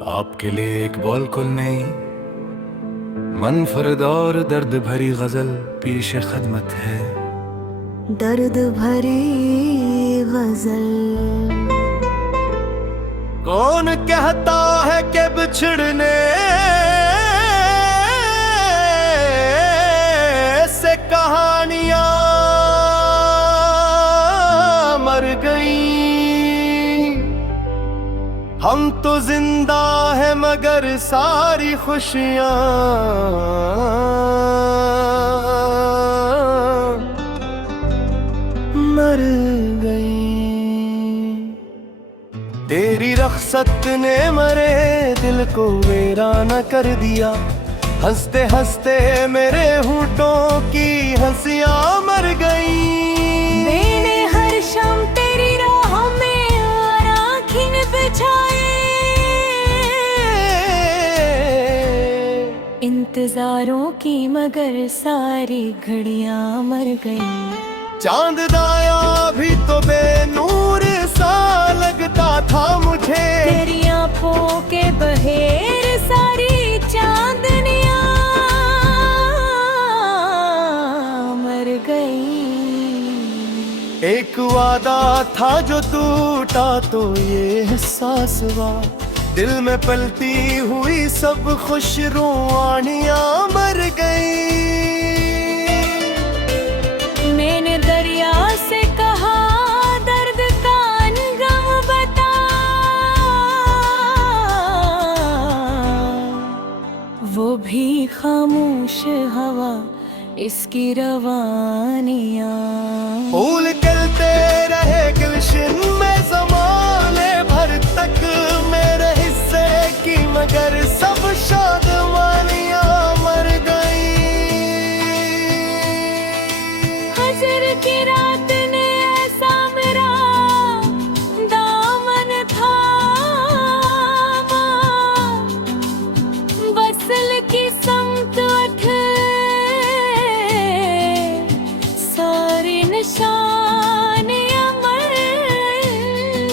आपके लिए एक बिल्कुल नई मनफरद और दर्द भरी गजल पेश खदमत है। दर्द भरी गजल। कौन कहता है कि बिछड़ने से कहानियां मर गई। हम तो जिंदा है मगर सारी खुशियां मर गई। तेरी रख्सत ने मरे दिल को वीराना कर दिया। हंसते हंसते मेरे होठों की हंसियां मर गई। मैंने हर शाम तेरी राह में आराखिन बिछाए, इंतजारों की मगर सारी घड़ियां मर गई। चांद दाया भी तो बेनूर सा लगता था मुझे। तेरी आंखों के बहेर सारी चांदनियां मर गई। एक वादा था जो टूटा तो ये एहसास हुआ। दिल में पलती हुई सब खुश रुआनियां मर गई। मैंने दरिया से कहा दर्द का अनगम बता, वो भी खामोश हवा इसकी रवानियां। फूल खिलते रहे गुलशन में ज़माने भर तक मेरे हिस्से की मगर सब शादमानियां मर गई। हजर की रात ने ऐसा मेरा दामन थामा, वसल की समत उठ सारी निशानियां मर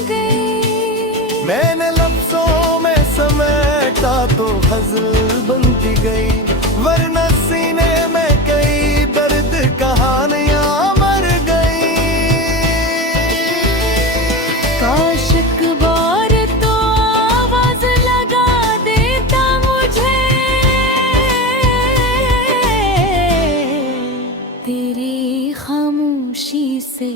गई। मैंने लफ्जों में समेटा तो गजल बनती गई, वरना सीने में कई दर्द कहानियां मर गई। काश एक बार तो आवाज लगा देता मुझे, तेरी खामोशी से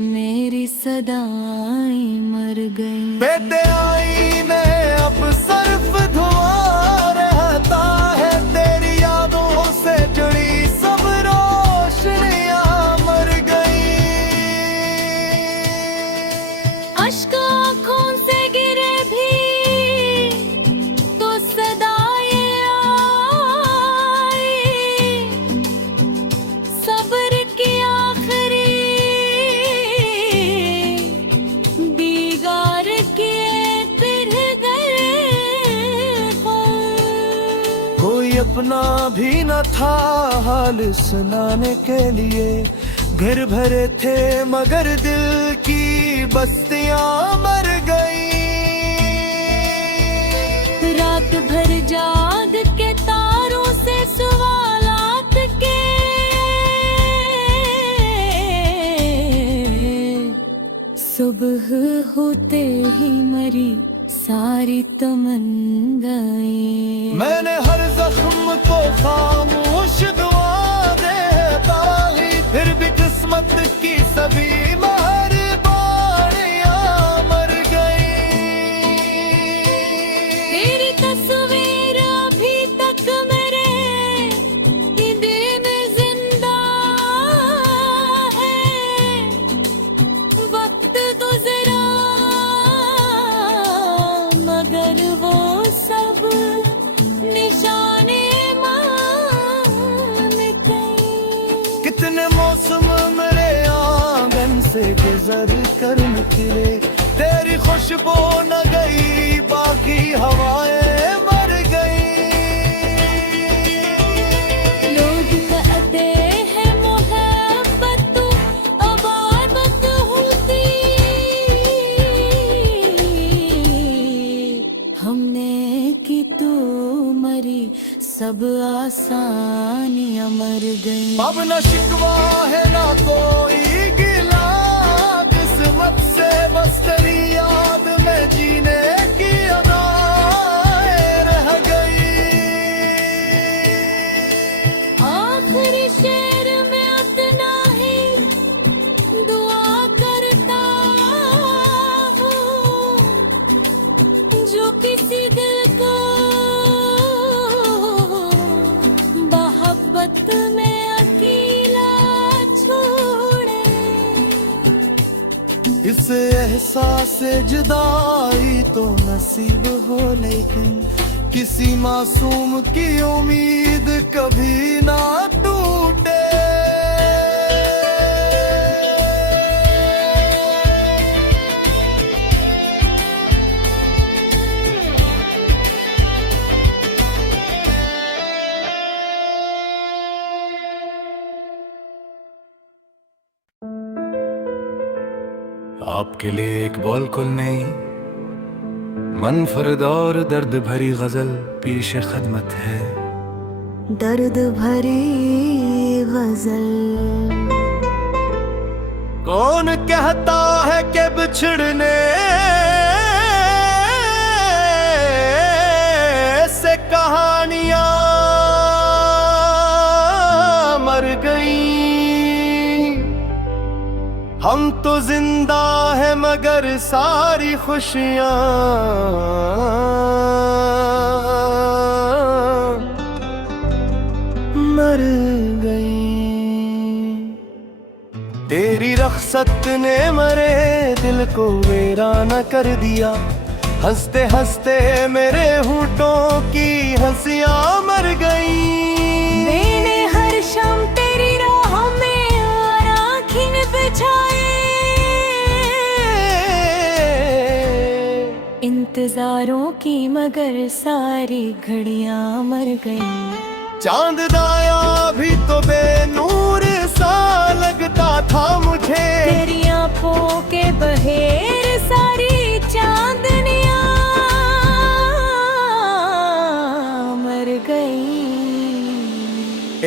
मेरी सदाएं मर गई। बेटे आईने अब सर्फ धुआं रहता है, तेरी यादों से जुड़ी सब रोशनियां मर गई। अश्क आँखों से गिरे भी तो सदाएं आई, सब्र की आखिरी दीगार के फिर गए ख्वाब। कोई अपना भी न था हाल सुनाने के लिए। घर भरे थे मगर दिल की बस्तियां मर गई। रात भर जाग के तारों से सवालात के सुबह होते ही मरी सारी तमन्नाएं। मैंने हर जख्म को खामोश दुआ देता ही, फिर भी किस्मत की सभी मेहरबानियां मर गई। तेरी तस्वीर अभी तक मेरे दिल में जिंदा है। वक्त गुजरा मगर वो सब निशाने मान गई। कितने मौसम मेरे आंगन से गुजर कर निकले, तेरी खुशबू न गई बाकी हवाएं मर गई। लोग कहते हैं मोहब्बत अबादत होती, हमने सब आसानियां मर गई। अब न शिकवा है ना कोई गिला, किस्मत से बस तेरी याद में जीने की अदाएं रह गई। आखिरी शेर में उतना ही दुआ करता हूँ, जो किसी दिल को मोहब्बत में अकेला छोड़े। इस एहसास जुदाई तो नसीब हो, लेकिन किसी मासूम की उम्मीद कभी ना टूटे। आपके लिए एक बोलकुल नहीं, मनफरद और दर्द भरी गजल पेश खदमत है। दर्द भरी गजल। कौन कहता है कि बिछड़ने से कहानियां मर गई। हम तो जिंदा है मगर सारी खुशियां मर गई। तेरी रख्सत ने मरे दिल को वीराना कर दिया। हंसते हंसते मेरे होठों की हंसियां मर गई। मैंने हर शाम तेरी राह में आराखिन बिछाए, इंतजारों की मगर सारी घड़ियां मर गई। चांद दाया भी तो बेनूर सा लगता था मुझे, तेरी आंखों के बहेर सारी चांदनियां मर गई।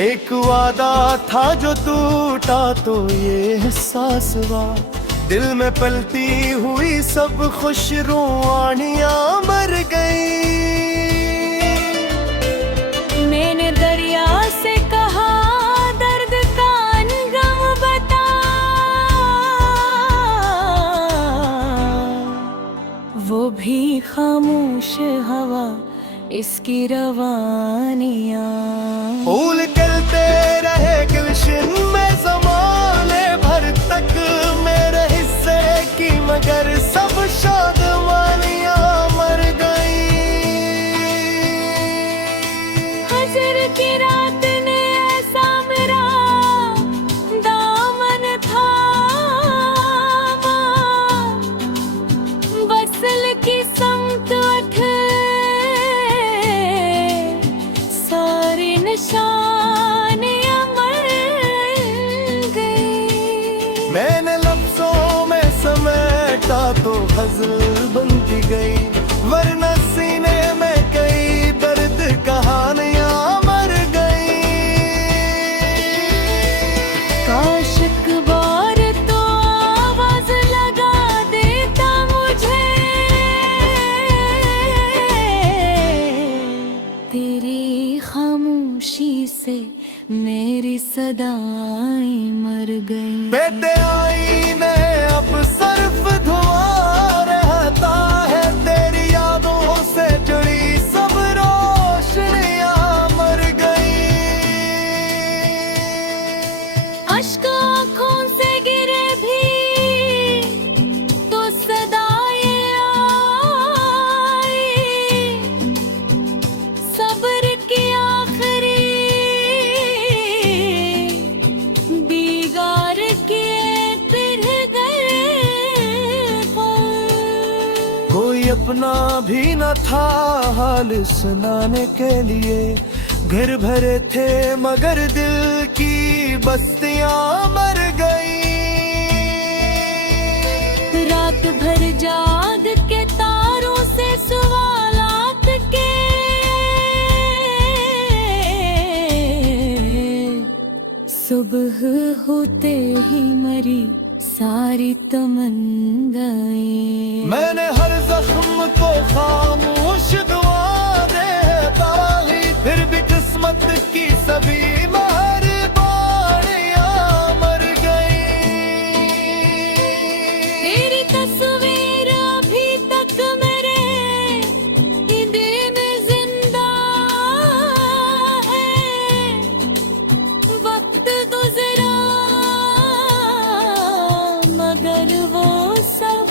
एक वादा था जो टूटा तो ये एहसास हुआ। दिल में पलती हुई सब खुश रुआनियां मर गई। मैंने दरिया से कहा दर्द का अनगम बता, वो भी खामोश हवा इसकी रवानियां। फूल खिलते रहे गुलशन में ज़माने भर तक मेरे हिस्से की, मगर सब शादमानियां मर गई। हजर की रात ने ऐसा मेरा दामन थामा, वसल की समत उठ सारी निशानियां मर गई। मैंने लफ्जों में समेटा तो गजल बनती गई, वरना सीने में कई दर्द कहानियां मर गई। काश एक बार तो आवाज लगा देता मुझे, तेरी खामोशी से मेरी सदाएं मर गई। बेटे आईने अब सर्फ धुआं रहता है, तेरी यादों से जुड़ी सब रोशनियां मर गई। अश्क आँखों से गिरे भी तो सदाएं आई, सब्र की आखिरी दीगार के फिर गए पल। कोई अपना भी न था हाल सुनाने के लिए, घर भरे थे मगर दिल की बस्तियां मर गई। रात भर जाग के तारों से सवालात के सुबह होते ही मरी सारी तमन्नाएं। मैंने हर जख्म को खामोश दुआ दे डाली, फिर भी किस्मत की सभी मेहरबानियां मर गई। तेरी तस्वीर अभी तक मेरे दिल में जिंदा है। वक्त गुजरा मगर वो सब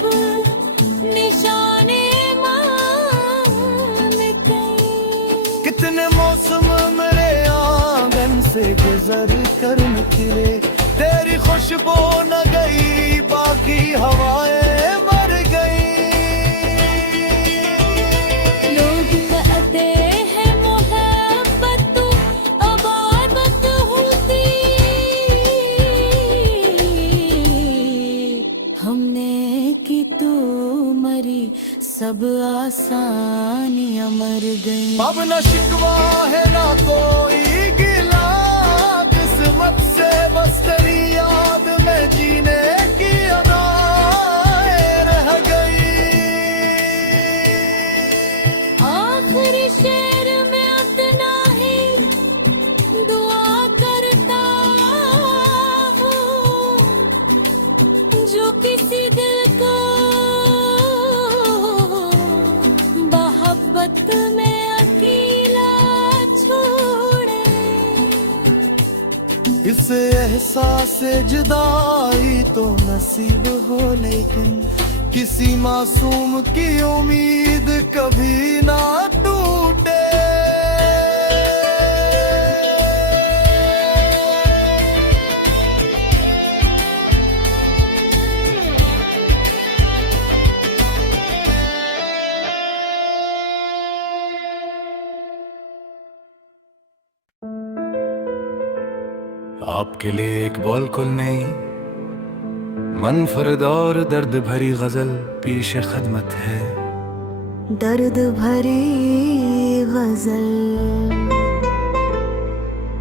निशाने मान गई। कितने मौसम मेरे आंगन से गुजर कर निकले, तेरी खुशबू न गई, बाकी हवाएं मर गई। लोग कहते हैं मोहब्बत अबादत होती, हमने की तू मरी सब आसानियां मर गई। अब न शिकवा है ना कोई गिला, किस्मत से बस तेरी याद में जीने की अदाएं रह गई। आखिरी शेर में उतना ही दुआ करता हूँ, जो किसी दिल को मोहब्बत में अकेला छोड़े। इस एहसास जुदाई तो नसीब हो, लेकिन किसी मासूम की उम्मीद कभी ना टूटे। आपके लिए एक बॉलकुल नहीं, मनफरद और दर्द भरी गजल पेश खदमत है। दर्द भरी गजल।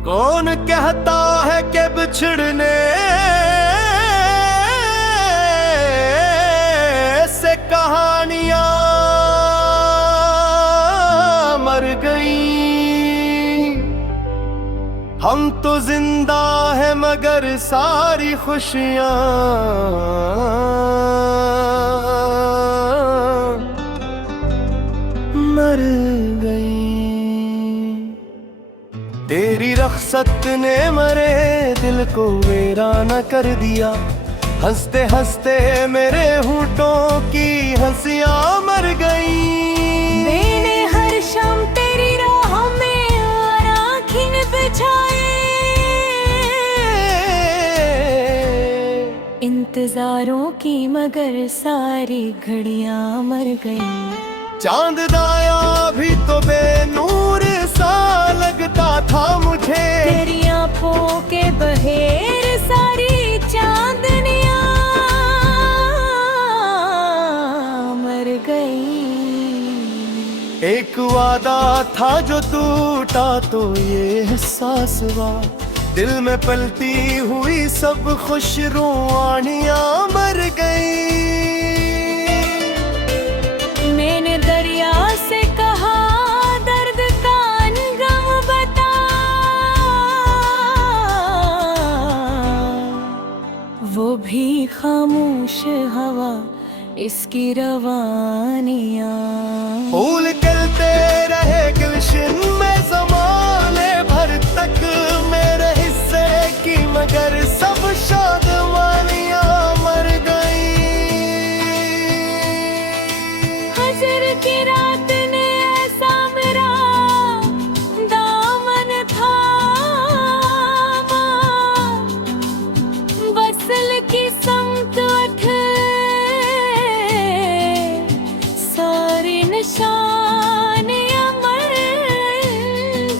कौन कहता है कि बिछड़ने से कहानियां मर गई। हम तो जिंदा है मगर सारी खुशियां मर गई। तेरी रख्सत ने मरे दिल को वीरान कर दिया, हंसते हंसते मेरे होठों की हंसियां मर गई। मैंने हर शाम तेरी राह में आराखिन बिछाए, इंतजारों की मगर सारी घड़ियां मर गई। चांद दाया भी तो बेनूर सा लगता था मुझे, तेरी आंखों के बहेर सारी चांदनियां मर गई। एक वादा था जो टूटा तो ये एहसास हुआ, दिल में पलती हुई सब खुश रूहानियां मर गई। मैंने दरिया से कहा दर्द का अनगम बता, वो भी खामोश हवा इसकी रवानियां। फूल खिलते रहे गुलशन में ज़माने भर तक, मेरे हिस्से की मगर सब शादमानियां मर गई। हजर की रात ने ऐसा मेरा दामन थामा, वसल की समत उठे सारी निशानियां मर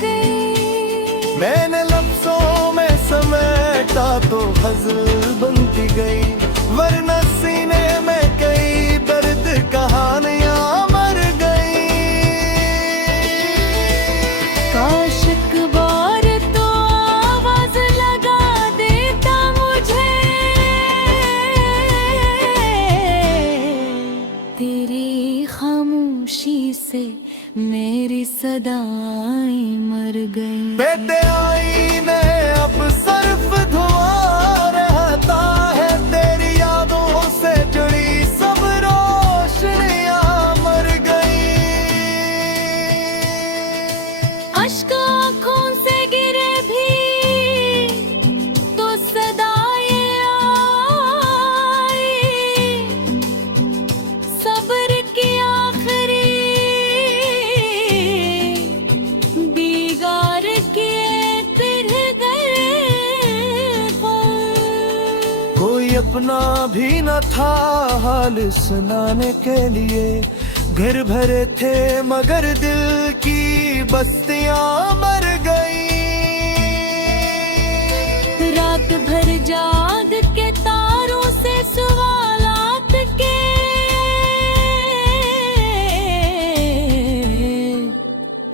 गई। मैंने लफ्जों में समेटा तो गजल बनती गई, वरना सीने में कई दर्द कहानियां मर गई। काश एक बार तो आवाज लगा से मेरी सदाएं मर गई। बेटे आईने अब सिर्फ धुआं रहता है, तेरी यादों से जुड़ी सब रोशनियां मर गई। अश्क आँखों से गिरे भी तो सदाएं आई, सब्र की आखिरी दीगार किए फिर गए पल। कोई अपना भी न था हाल सुनाने के लिए, घर भरे थे मगर दिल की बस्तियां मर गई। रात भर जाग के तारों से सवालात के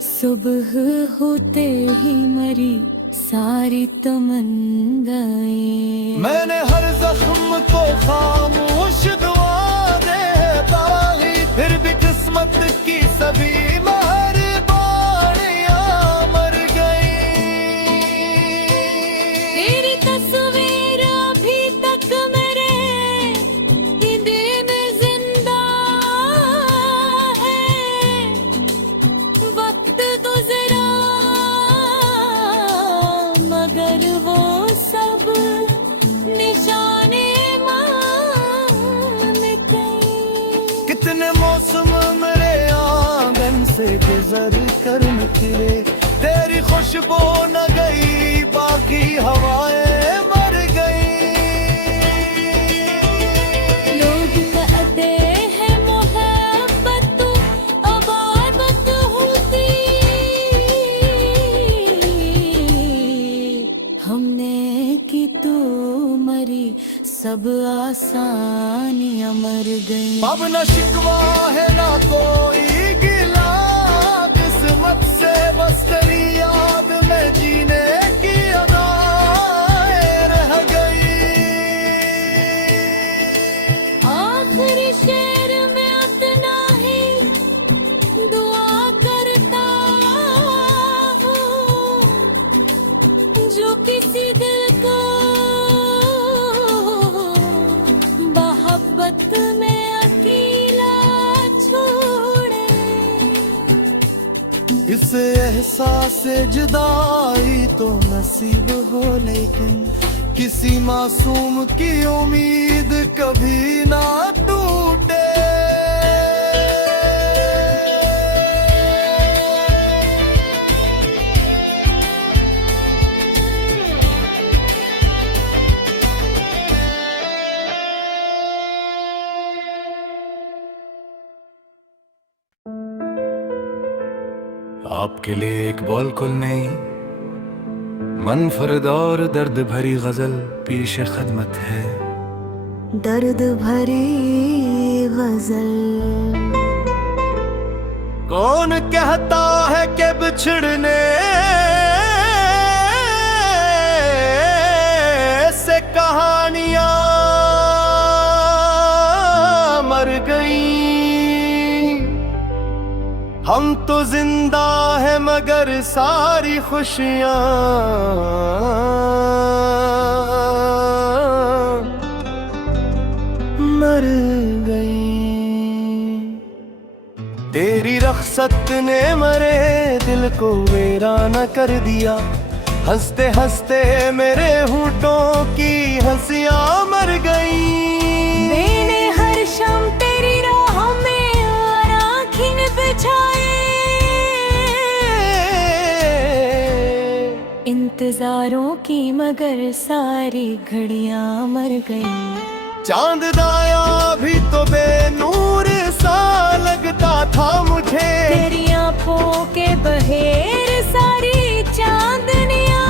सुबह होते ही मरी सारी तमन्नाएं। मैंने हर जख्म को खामोश दुआ देता ही, फिर भी किस्मत की सभी मेहरबानियां मर गई। तेरी तस्वीर अभी तक मेरे दिल में जिंदा है, वक्त गुजरा मगर वो सब निशाने मिट गए। कितने मौसम मेरे आंगन से गुजर कर निकले, तेरी खुशबू न गई बाकी हवाएं मर गई। लोग कहते हैं मोहब्बत अबादत होती, हमने की तू मरी सब आसानियां मर गई। अब न शिकवा है ना कोई गिला किस्मत से, बस तेरी याद में जीने की अदाएं रह गई। आखिरी शेर में उतना ही दुआ करता हूँ, जो किसी दिल को मोहब्बत में अकेला छोड़े। इस एहसास जुदाई तो नसीब हो, लेकिन किसी मासूम की उम्मीद कभी ना टूटे। आपके लिए एक बोलकुल नहीं, मनफरद और दर्द भरी गजल पेश खदमत है। दर्द भरी गजल। कौन कहता है कि बिछड़ने से कहानियां मर गई। हम तो जिंदा है मगर सारी खुशियां मर गई। तेरी रख्सत ने मरे दिल को वीराना कर दिया, हंसते हंसते मेरे होठों की हंसियां मर गई। मैंने हर शाम तेरी राह में आराखिन बिछाए, इंतजारों की मगर सारी घड़ियां मर गई। चांद दाया भी तो बेनूर सा लगता था मुझे, तेरी आंखों के बहेर सारी चांदनियां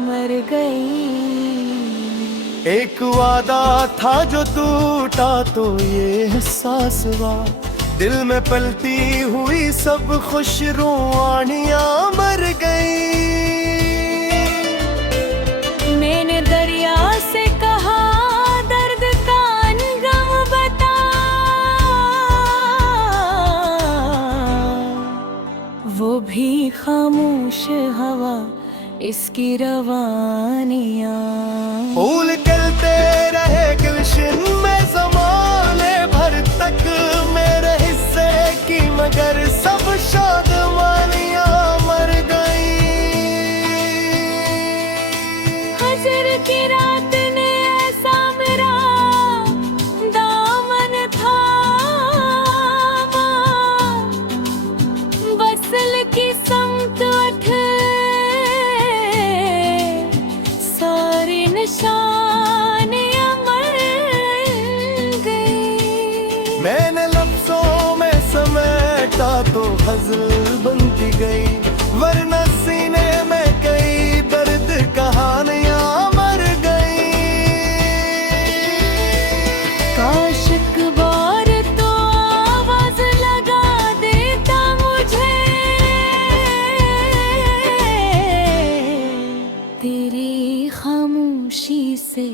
मर गई। एक वादा था जो टूटा तो ये एहसास हुआ, दिल में पलती हुई सब खुश रुआनियां मर गई। मैंने दरिया से कहा दर्द का अनगम बता, इसकी रवानियाँ। फूल खिलते रहे गुलशन में ज़माने भर तक मेरे हिस्से की, मगर सब शादमानियाँ मर गई। हजर की रात ने ऐसा मेरा दामन थामा, वसल की समत उठे सारी निशानियाँ मर गई। मैंने लफ्जों में समेटा तो गजल बनती गई, वरना सीने में कई दर्द कहानियां मर गई। काश एक बार तो आवाज लगा देता मुझे, तेरी खामोशी से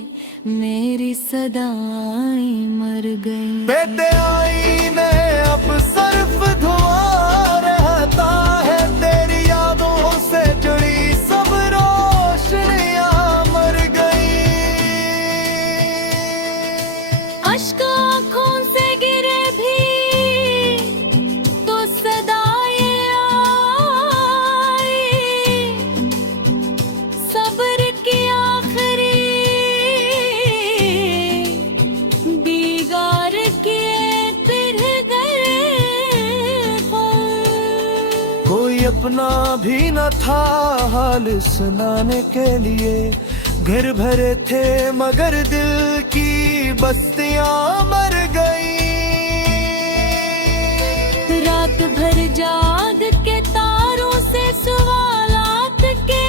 मेरी सदाएं मर गई। बेटे आईने अब सर्फ धुआं रहता है, तेरी यादों से जुड़ी सब रोशनियां मर गई। अश्क आँखों से गिरे भी तो सदाएं आई, सब्र की आखिरी दीगार किए फिर गए पल। कोई अपना भी न था हाल सुनाने के लिए, घर भरे थे मगर दिल की बस्तियां मर गई। रात भर जाग के तारों से सवालात के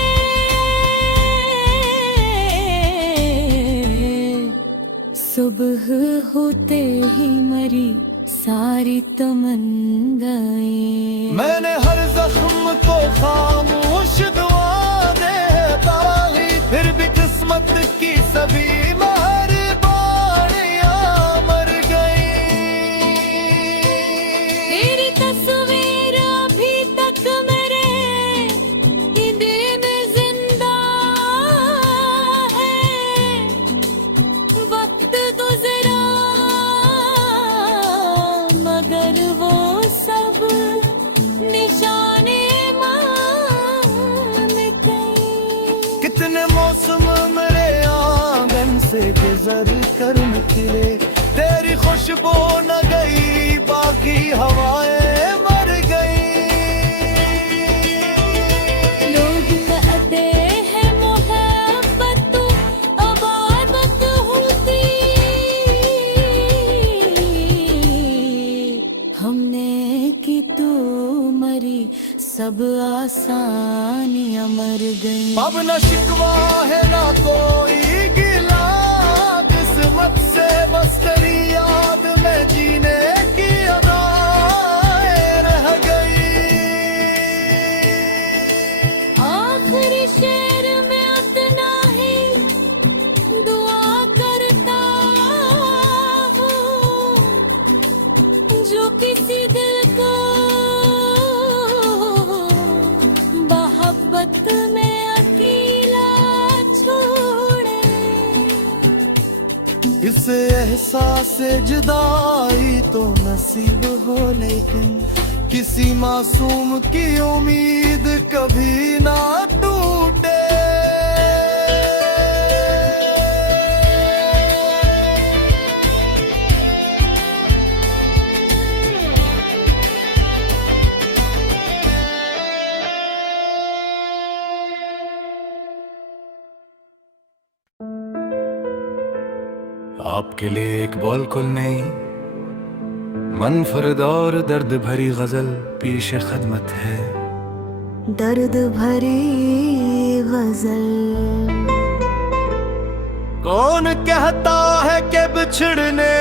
सुबह होते ही मरी सारी तमन्नाएं। मैंने हर जख्म को खामोश दुआ देता ही, फिर भी किस्मत की सभी मेहरबानियां मर गई। तेरी तस्वीर अभी तक मेरे दिल में जिंदा है, वक्त गुजरा मगर वो सब निशाने मिट गए। कितने मौसम मेरे आंगन से गुजर कर निकले, तेरी खुशबू न गई बाकी हवाएं मर गई। लोग कहते हैं मोहब्बत अबादत होती, हमने की तू मरी सब आसानियां मर गई। अब न शिकवा है ना कोई गिला किस्मत से, बस तेरी याद में जीने की अदाएं रह गई। आखिरी शेर में उतना ही दुआ करता हूँ, जो किसी दिल को मोहब्बत में अकेला छोड़े। इस एहसास जुदाई तो नसीब हो, लेकिन किसी मासूम की उम्मीद कभी ना टूटे। आपके लिए एक बोलकुल नहीं, मनफरद और दर्द भरी गजल पेश खदमत है। दर्द भरी गजल। कौन कहता है कि बिछड़ने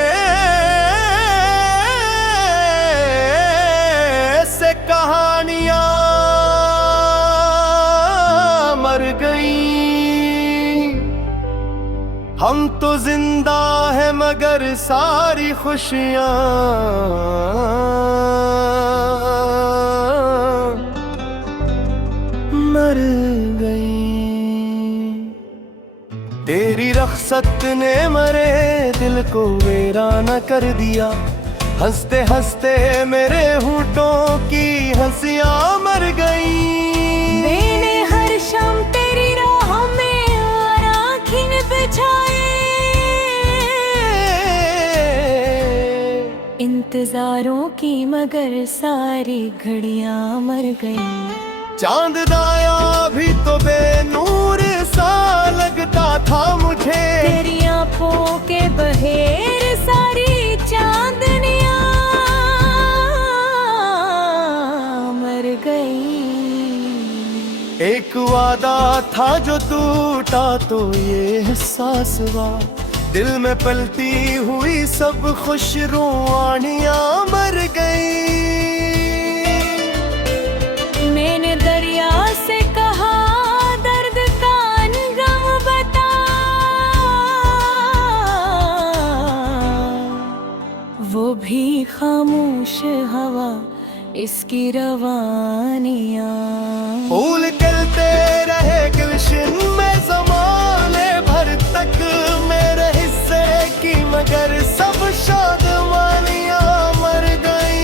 से कहानियां मर गई। हम तो जिंदा है मगर सारी खुशियां मर गई। रख्सत ने मरे दिल को वीराना कर दिया। हंसते हंसते मेरे होठों की हंसियां मर गई। मैंने हर शाम तेरी राहों में और आँखें बिछाए, इंतजारों की मगर सारी घड़ियां मर गई। चांद दाया भी तो बेनूर सा लगता था मुझे, तेरी आंखों के बहेर सारी चांदनियां मर गई। एक वादा था जो टूटा तो ये एहसास हुआ, दिल में पलती हुई सब खुश रुआनियां मर गई। मैंने दरिया से कहा दर्द का अनगम बता, वो भी खामोश हवा इसकी रवानियां। फूल खिलते रहे गुलशन में ज़माने भर तक मेरे हिस्से की, मगर सब शादमानियां मर गई।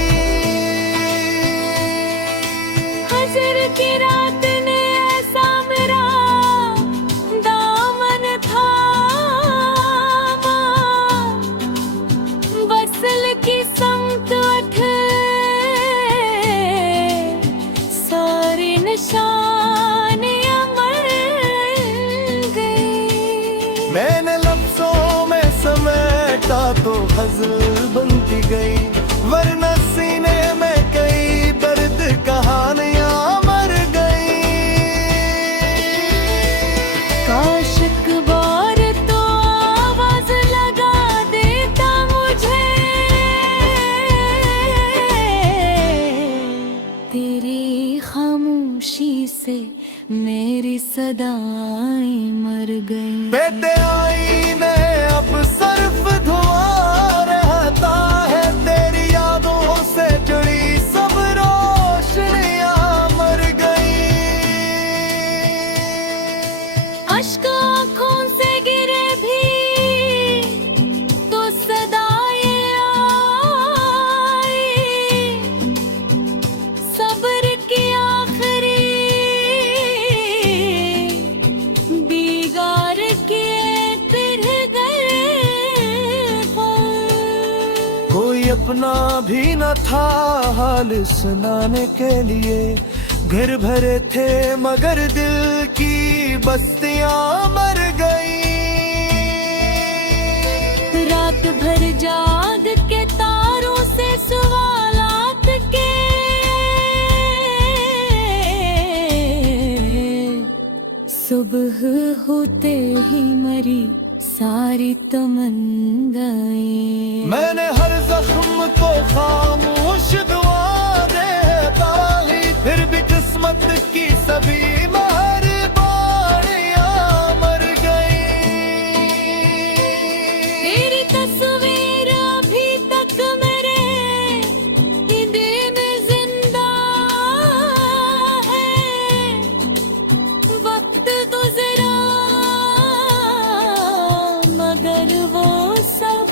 हजर की रात ने ऐसा मेरा दामन थामा, वसल की समत उठे सारी निशानियां मर गई। मैंने लफ्जों में समेटा तो गजल बनती गई, वरना सीने में कई दर्द कहानियां मर गई। काश एक बार तो आवाज लगा देता मुझे, तेरी खामोशी से मेरी सदाएं मर गई। बेटे आईने अब सर्फ धुआं रहता है, तेरी यादों से जुड़ी सब रोशनियां मर गई। अश्क आँखों से गिरे भी तो सदाएं आई, सब्र की आखिरी बिगाड़ के फिर गए पल। कोई अपना भी न था हाल सुनाने के लिए, घर भरे थे मगर दिल की बस्तियां मर गई। रात भर जाग के तारों से सवालात के सुबह होते ही मरी सारी तमन्नाएं। मैंने हर जख्म को खामोश दुआ देता ही, फिर भी किस्मत की सभी मेहरबानियां मर गई। तेरी तस्वीर अभी तक मेरे दिल में जिंदा है, वक्त गुजरा मगर वो सब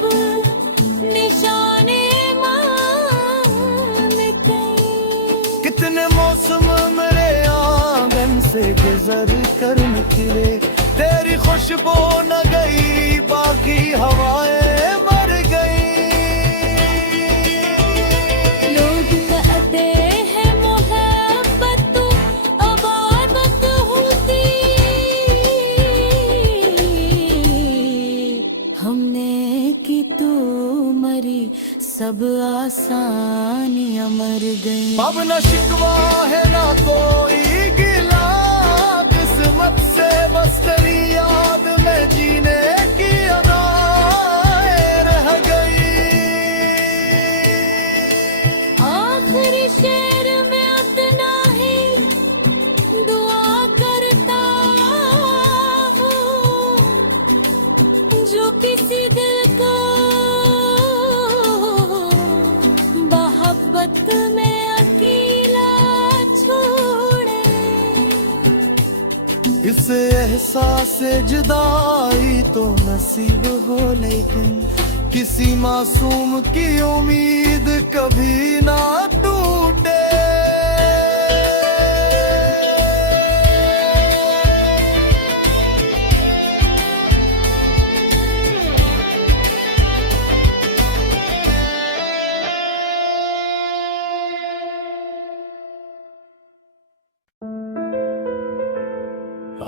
निशाने मान गई। कितने मौसम मेरे आंगन से गुजर कर निकले, तेरी खुशबू न गई बाकी हवाएं मर गई। लोग कहते हैं मोहब्बत अबादत होती, हमने की तू मरी सब आसानियां मर गई। अब न शिकवा है ना कोई गिला किस्मत से, बस तेरी याद में जीने की अदाएं रह गई। आखिरी शेर में उतना ही दुआ करता हूँ जो किसी दिल को मोहब्बत में अकेला छोड़े। इस एहसास जुदाई तो नसीब हो, लेकिन किसी मासूम की उम्मीद कभी ना टूटे।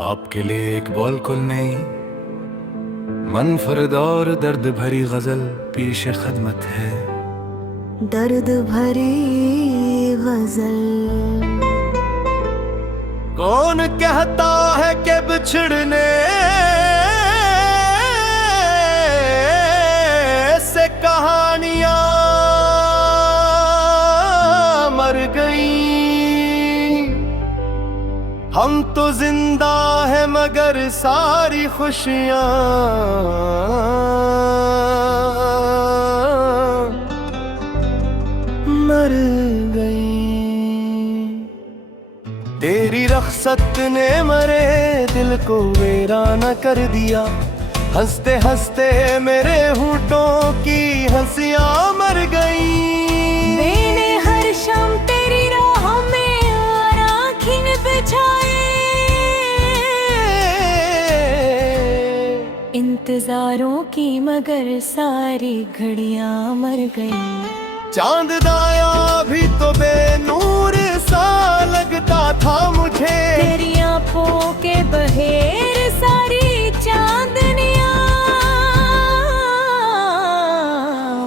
आपके लिए एक बिल्कुल नई मनफरद और दर्द भरी गजल पेश खदमत है। दर्द भरी गजल। कौन कहता है कि बिछड़ने से कहानियां मर गई। हम तो जिंदा है मगर सारी खुशियां मर गई। तेरी रख्सत ने मरे दिल को वीराना कर दिया। हंसते हंसते मेरे होठों की हंसियां मर गई। मैंने हर शाम तेरी राह में आराखिन बिछाए, इंतजारों की मगर सारी घड़ियां मर गई। चांद दाया भी तो बेनूर सा लगता था मुझे। तेरी आंखों के बहेर सारी चांदनियां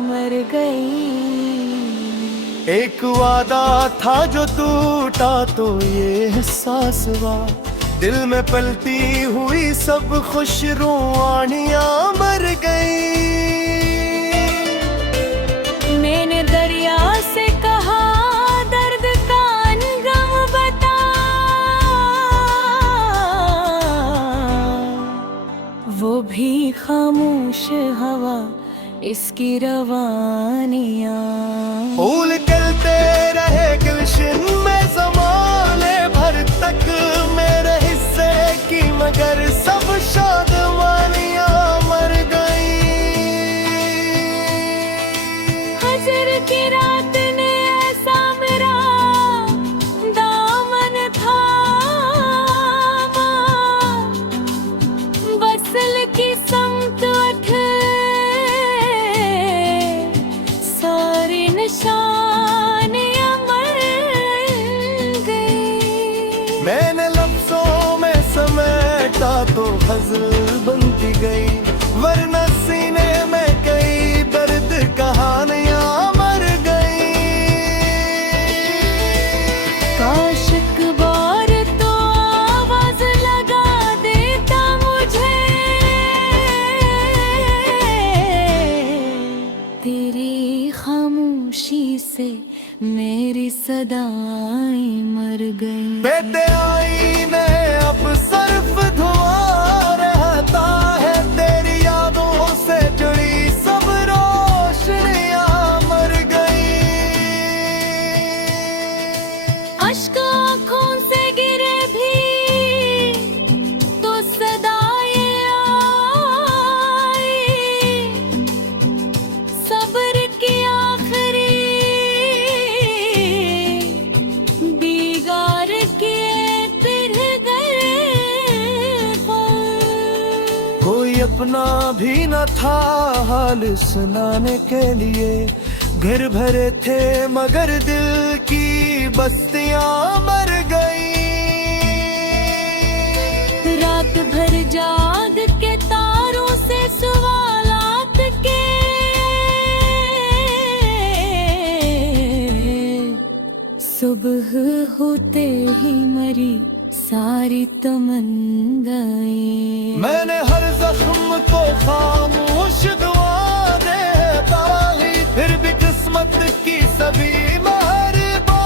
मर गई। एक वादा था जो टूटा तो ये एहसास हुआ। दिल में पलती हुई सब खुश रुआनियां मर गई। मैंने दरिया से कहा दर्द का अनगम बता, वो भी खामोश हवा इसकी रवानियां। फूल खिलते रहे गुलशन में ज़माने भर तक मेरे हिस्से की, मगर सब शादमानियां मर गई। हजर की रात ने ऐसा मेरा दामन थामा, वसल की समत उठे सारी निशानियां मर गई। मैंने लफ्जों में समेटा तो गजल बनती गई, वरना सीने में कई दर्द कहानियां मर गई। काश एक बार तो आवाज लगा देता मुझे, तेरी खामोशी से मेरी सदाएं मर गई। बेटे आईने अब सर्फ धुआं रहता है, तेरी यादों से जुड़ी सब रोशनियां मर गई। अश्क आँखों से गिरे भी तो सदाएं आई, सब्र की आखिरी बिगाड़ के फिर गए ख्वाब। कोई अपना भी न था हाल सुनाने के लिए, घर भरे थे मगर दिल की बस्तियां मर गई। रात भर जाग के तारों से सवालात के सुबह होते ही मरी सारी तमन्नाएं। मैंने हर जख्म को खामोश दुआ देता ही, फिर भी किस्मत की सभी मेहरबानियां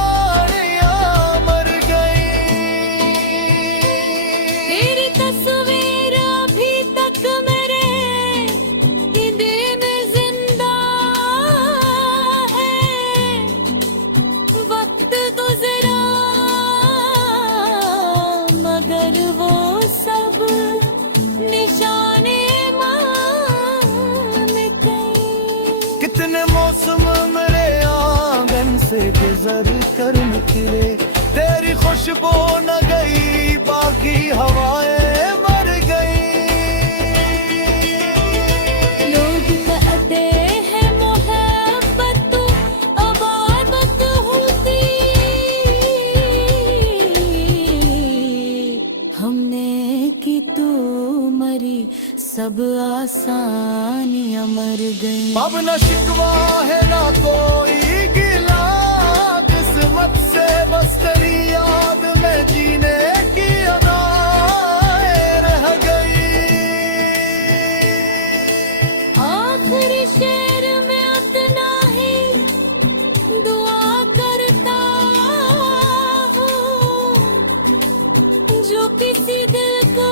मर गई। तेरी तस्वीर अभी तक मेरे दिल में जिंदा है, वक्त गुजरा मगर वो कितने मौसम मेरे आंगन से गुजर कर निकले, तेरी खुशबू न गई बाकी हवाएं मर गई। लोग कहते हैं मोहब्बत तो अबादत होती, हमने की तू मरी सब आसानियां मर गई। अब न शिकवा है ना कोई गिला किस्मत से, बस तेरी याद में जीने की अदाएं रह गई। आखिरी शेर में उतना ही दुआ करता हूँ जो किसी दिल को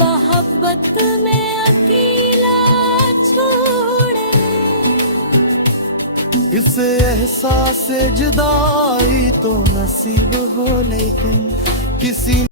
मोहब्बत में अकेला छोड़े। इस एहसास जुदाई तो नसीब हो, लेकिन किसी